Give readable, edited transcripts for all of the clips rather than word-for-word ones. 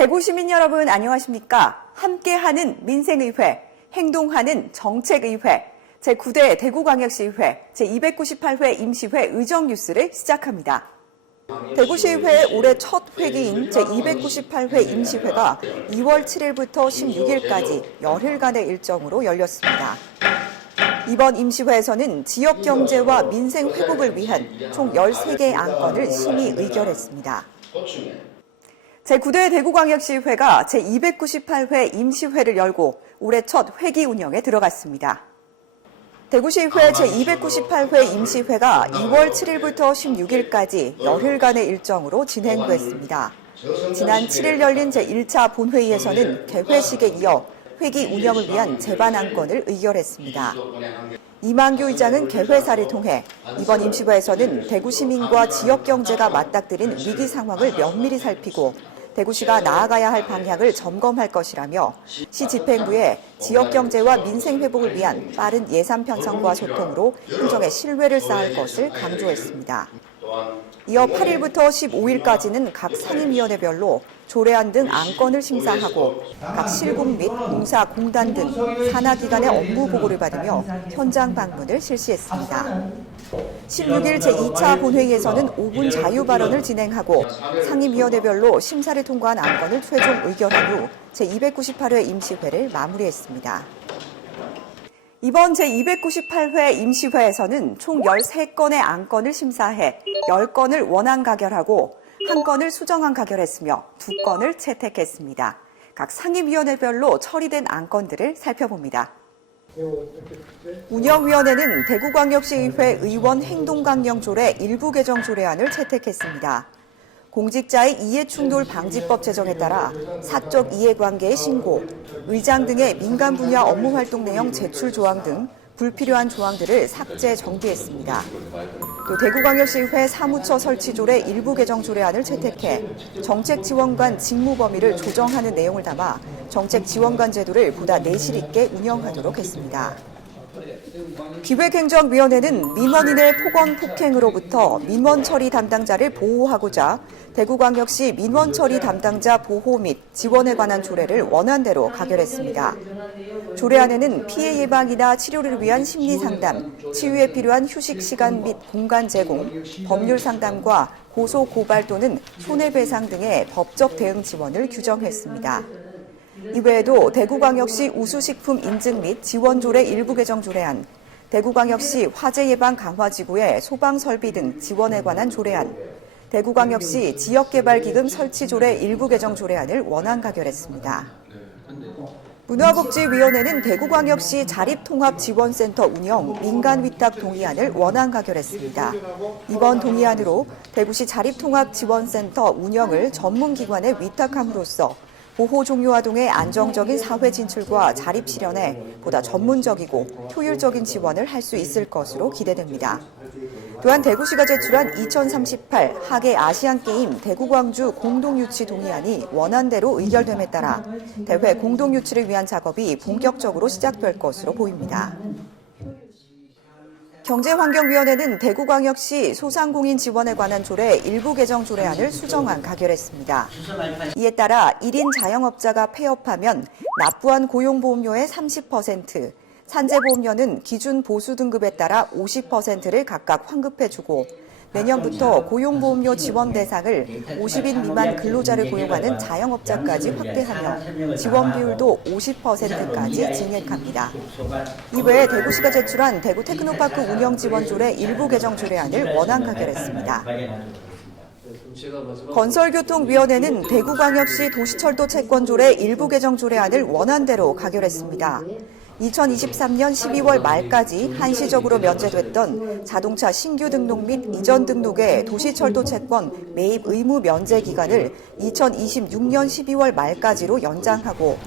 대구 시민 여러분 안녕하십니까? 함께하는 민생의회, 행동하는 정책의회, 제9대 대구광역시의회, 제298회 임시회 의정뉴스를 시작합니다. 대구시의회의 올해 첫 회기인 제298회 임시회가 2월 7일부터 16일까지 열흘간의 일정으로 열렸습니다. 이번 임시회에서는 지역 경제와 민생 회복을 위한 총 13개의 안건을 심의 의결했습니다. 제9대 대구광역시의회가 제298회 임시회를 열고 올해 첫 회기 운영에 들어갔습니다. 대구시의회 제298회 임시회가 2월 7일부터 16일까지 열흘간의 일정으로 진행됐습니다. 지난 7일 열린 제1차 본회의에서는 개회식에 이어 회기 운영을 위한 제반 안건을 의결했습니다. 이만규 의장은 개회사를 통해 이번 임시회에서는 대구 시민과 지역 경제가 맞닥뜨린 위기 상황을 면밀히 살피고 대구시가 나아가야 할 방향을 점검할 것이라며 시 집행부에 지역 경제와 민생 회복을 위한 빠른 예산 편성과 소통으로 행정의 신뢰를 쌓을 것을 강조했습니다. 이어 8일부터 15일까지는 각 상임위원회별로 조례안 등 안건을 심사하고 각 실국 및 공사, 공단 등 산하기관의 업무 보고를 받으며 현장 방문을 실시했습니다. 16일 제2차 본회의에서는 5분 자유 발언을 진행하고 상임위원회별로 심사를 통과한 안건을 최종 의결한 후 제298회 임시회를 마무리했습니다. 이번 제298회 임시회에서는 총 13건의 안건을 심사해 10건을 원안 가결하고 1건을 수정안 가결했으며 2건을 채택했습니다. 각 상임위원회별로 처리된 안건들을 살펴봅니다. 운영위원회는 대구광역시의회 의원 행동강령조례 일부 개정 조례안을 채택했습니다. 공직자의 이해충돌 방지법 제정에 따라 사적 이해관계의 신고, 의장 등의 민간 분야 업무 활동 내용 제출 조항 등 불필요한 조항들을 삭제 정비했습니다. 또 대구광역시의회 사무처 설치 조례 일부 개정 조례안을 채택해 정책지원관 직무 범위를 조정하는 내용을 담아 정책지원관 제도를 보다 내실 있게 운영하도록 했습니다. 기획행정위원회는 민원인의 폭언 폭행으로부터 민원 처리 담당자를 보호하고자 대구광역시 민원 처리 담당자 보호 및 지원에 관한 조례를 원안대로 가결했습니다. 조례안에는 피해 예방이나 치료를 위한 심리 상담, 치유에 필요한 휴식 시간 및 공간 제공, 법률 상담과 고소 고발 또는 손해배상 등의 법적 대응 지원을 규정했습니다. 이외에도 대구광역시 우수식품 인증 및 지원 조례 일부 개정 조례안, 대구광역시 화재 예방 강화지구의 소방 설비 등 지원에 관한 조례안, 대구광역시 지역개발기금 설치 조례 일부 개정 조례안을 원안 가결했습니다. 문화복지위원회는 대구광역시 자립통합지원센터 운영 민간위탁 동의안을 원안 가결했습니다. 이번 동의안으로 대구시 자립통합지원센터 운영을 전문기관에 위탁함으로써 보호 종료 아동의 안정적인 사회 진출과 자립 실현에 보다 전문적이고 효율적인 지원을 할 수 있을 것으로 기대됩니다. 또한 대구시가 제출한 2038 하계 아시안게임 대구광주 공동유치 동의안이 원안대로 의결됨에 따라 대회 공동유치를 위한 작업이 본격적으로 시작될 것으로 보입니다. 경제환경위원회는 대구광역시 소상공인 지원에 관한 조례 일부 개정 조례안을 수정안 가결했습니다. 이에 따라 1인 자영업자가 폐업하면 납부한 고용보험료의 30%, 산재보험료는 기준 보수 등급에 따라 50%를 각각 환급해주고 내년부터 고용보험료 지원 대상을 50인 미만 근로자를 고용하는 자영업자까지 확대하며 지원 비율도 50%까지 증액합니다. 이외에 대구시가 제출한 대구 테크노파크 운영 지원 조례 일부 개정 조례안을 원안 가결했습니다. 건설교통위원회는 대구광역시 도시철도 채권 조례 일부 개정 조례안을 원안대로 가결했습니다. 2023년 12월 말까지 한시적으로 면제됐던 자동차 신규 등록 및 이전 등록의 도시철도 채권 매입 의무 면제 기간을 2026년 12월 말까지로 연장하고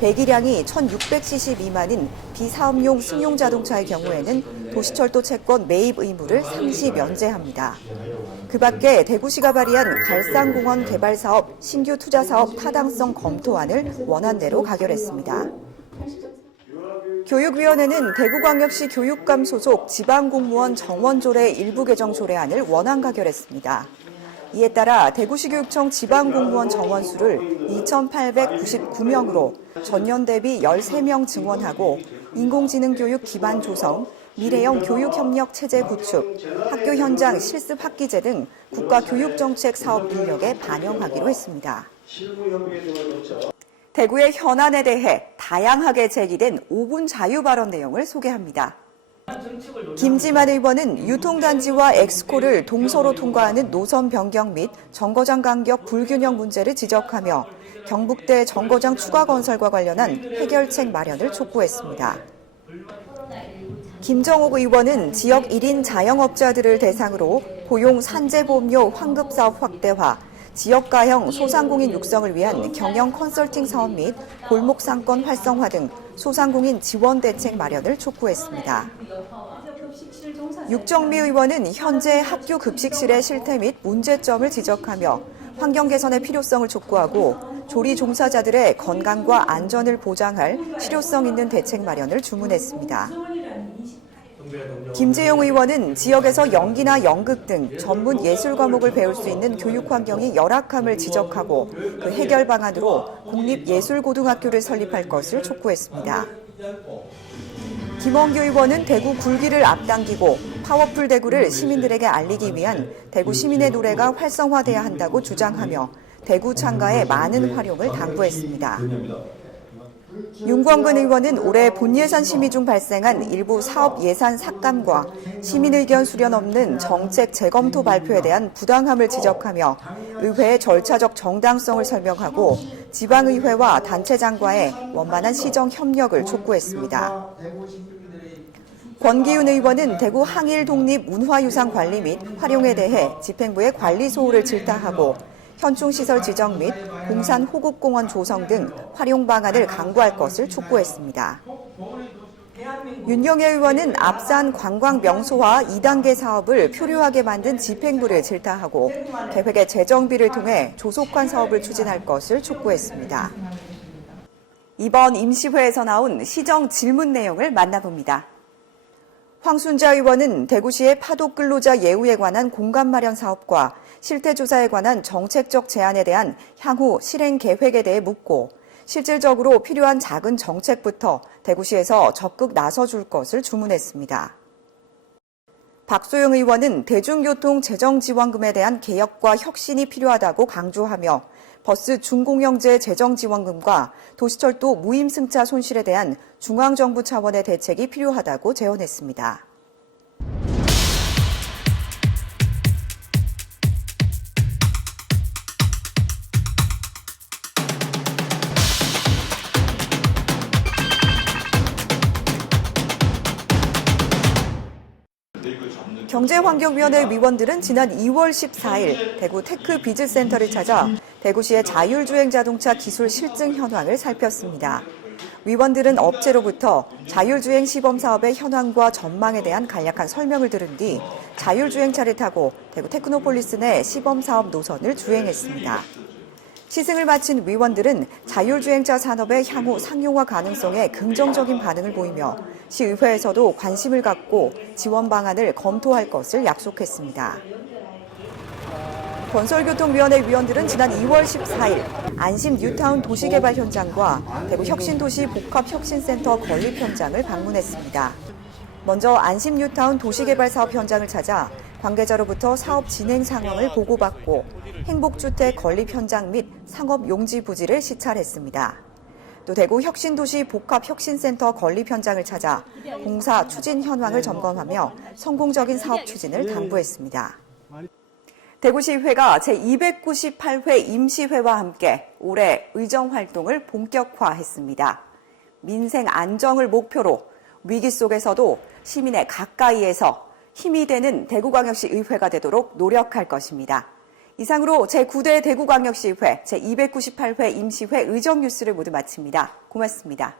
배기량이 1,600cc 미만인 비사업용 승용 자동차의 경우에는 도시철도 채권 매입 의무를 상시 면제합니다. 그 밖에 대구시가 발의한 갈상공원 개발사업 신규 투자사업 타당성 검토안을 원안대로 가결했습니다. 교육위원회는 대구광역시 교육감 소속 지방공무원 정원조례 일부 개정 조례안을 원안 가결했습니다. 이에 따라 대구시 교육청 지방공무원 정원수를 2,899명으로 전년 대비 13명 증원하고 인공지능 교육 기반 조성, 미래형 교육협력 체제 구축, 학교 현장 실습 학기제 등 국가 교육정책 사업 인력에 반영하기로 했습니다. 대구의 현안에 대해 다양하게 제기된 5분 자유 발언 내용을 소개합니다. 김지만 의원은 유통단지와 엑스코를 동서로 통과하는 노선 변경 및 정거장 간격 불균형 문제를 지적하며 경북대 정거장 추가 건설과 관련한 해결책 마련을 촉구했습니다. 김정옥 의원은 지역 1인 자영업자들을 대상으로 고용 산재보험료 환급사업 확대화, 지역가형 소상공인 육성을 위한 경영 컨설팅 사업 및 골목상권 활성화 등 소상공인 지원 대책 마련을 촉구했습니다. 육정미 의원은 현재 학교 급식실의 실태 및 문제점을 지적하며 환경 개선의 필요성을 촉구하고 조리 종사자들의 건강과 안전을 보장할 실효성 있는 대책 마련을 주문했습니다. 김재용 의원은 지역에서 연기나 연극 등 전문 예술 과목을 배울 수 있는 교육 환경이 열악함을 지적하고 그 해결 방안으로 공립예술고등학교를 설립할 것을 촉구했습니다. 김원규 의원은 대구 굴기를 앞당기고 파워풀 대구를 시민들에게 알리기 위한 대구 시민의 노래가 활성화돼야 한다고 주장하며 대구 창가의 많은 활용을 당부했습니다. 윤광근 의원은 올해 본예산 심의 중 발생한 일부 사업 예산 삭감과 시민 의견 수렴 없는 정책 재검토 발표에 대한 부당함을 지적하며 의회의 절차적 정당성을 설명하고 지방의회와 단체장과의 원만한 시정 협력을 촉구했습니다. 권기훈 의원은 대구 항일 독립 문화유산 관리 및 활용에 대해 집행부의 관리 소홀을 질타하고 현충시설 지정 및 공산 호국공원 조성 등 활용 방안을 강구할 것을 촉구했습니다. 윤영애 의원은 앞산 관광 명소화 2단계 사업을 표류하게 만든 집행부를 질타하고 계획의 재정비를 통해 조속한 사업을 추진할 것을 촉구했습니다. 이번 임시회에서 나온 시정 질문 내용을 만나봅니다. 황순자 의원은 대구시의 파독 근로자 예우에 관한 공간 마련 사업과 실태조사에 관한 정책적 제안에 대한 향후 실행 계획에 대해 묻고 실질적으로 필요한 작은 정책부터 대구시에서 적극 나서줄 것을 주문했습니다. 박소영 의원은 대중교통 재정지원금에 대한 개혁과 혁신이 필요하다고 강조하며 버스 준공영제 재정지원금과 도시철도 무임승차 손실에 대한 중앙정부 차원의 대책이 필요하다고 제언했습니다. 경제환경위원회 위원들은 지난 2월 14일 대구 테크비즈센터를 찾아 대구시의 자율주행 자동차 기술 실증 현황을 살폈습니다. 위원들은 업체로부터 자율주행 시범 사업의 현황과 전망에 대한 간략한 설명을 들은 뒤 자율주행차를 타고 대구 테크노폴리스 내 시범 사업 노선을 주행했습니다. 시승을 마친 위원들은 자율주행차 산업의 향후 상용화 가능성에 긍정적인 반응을 보이며 시의회에서도 관심을 갖고 지원 방안을 검토할 것을 약속했습니다. 건설교통위원회 위원들은 지난 2월 14일 안심 뉴타운 도시개발 현장과 대구 혁신도시 복합혁신센터 건립 현장을 방문했습니다. 먼저 안심 뉴타운 도시개발 사업 현장을 찾아 관계자로부터 사업 진행 상황을 보고받고 행복주택 건립 현장 및 상업용지 부지를 시찰했습니다. 또 대구 혁신도시 복합혁신센터 건립 현장을 찾아 공사 추진 현황을 점검하며 성공적인 사업 추진을 당부했습니다. 대구시의회가 제298회 임시회와 함께 올해 의정활동을 본격화했습니다. 민생 안정을 목표로 위기 속에서도 시민의 가까이에서 힘이 되는 대구광역시 의회가 되도록 노력할 것입니다. 이상으로 제9대 대구광역시의회 제298회 임시회 의정뉴스를 모두 마칩니다. 고맙습니다.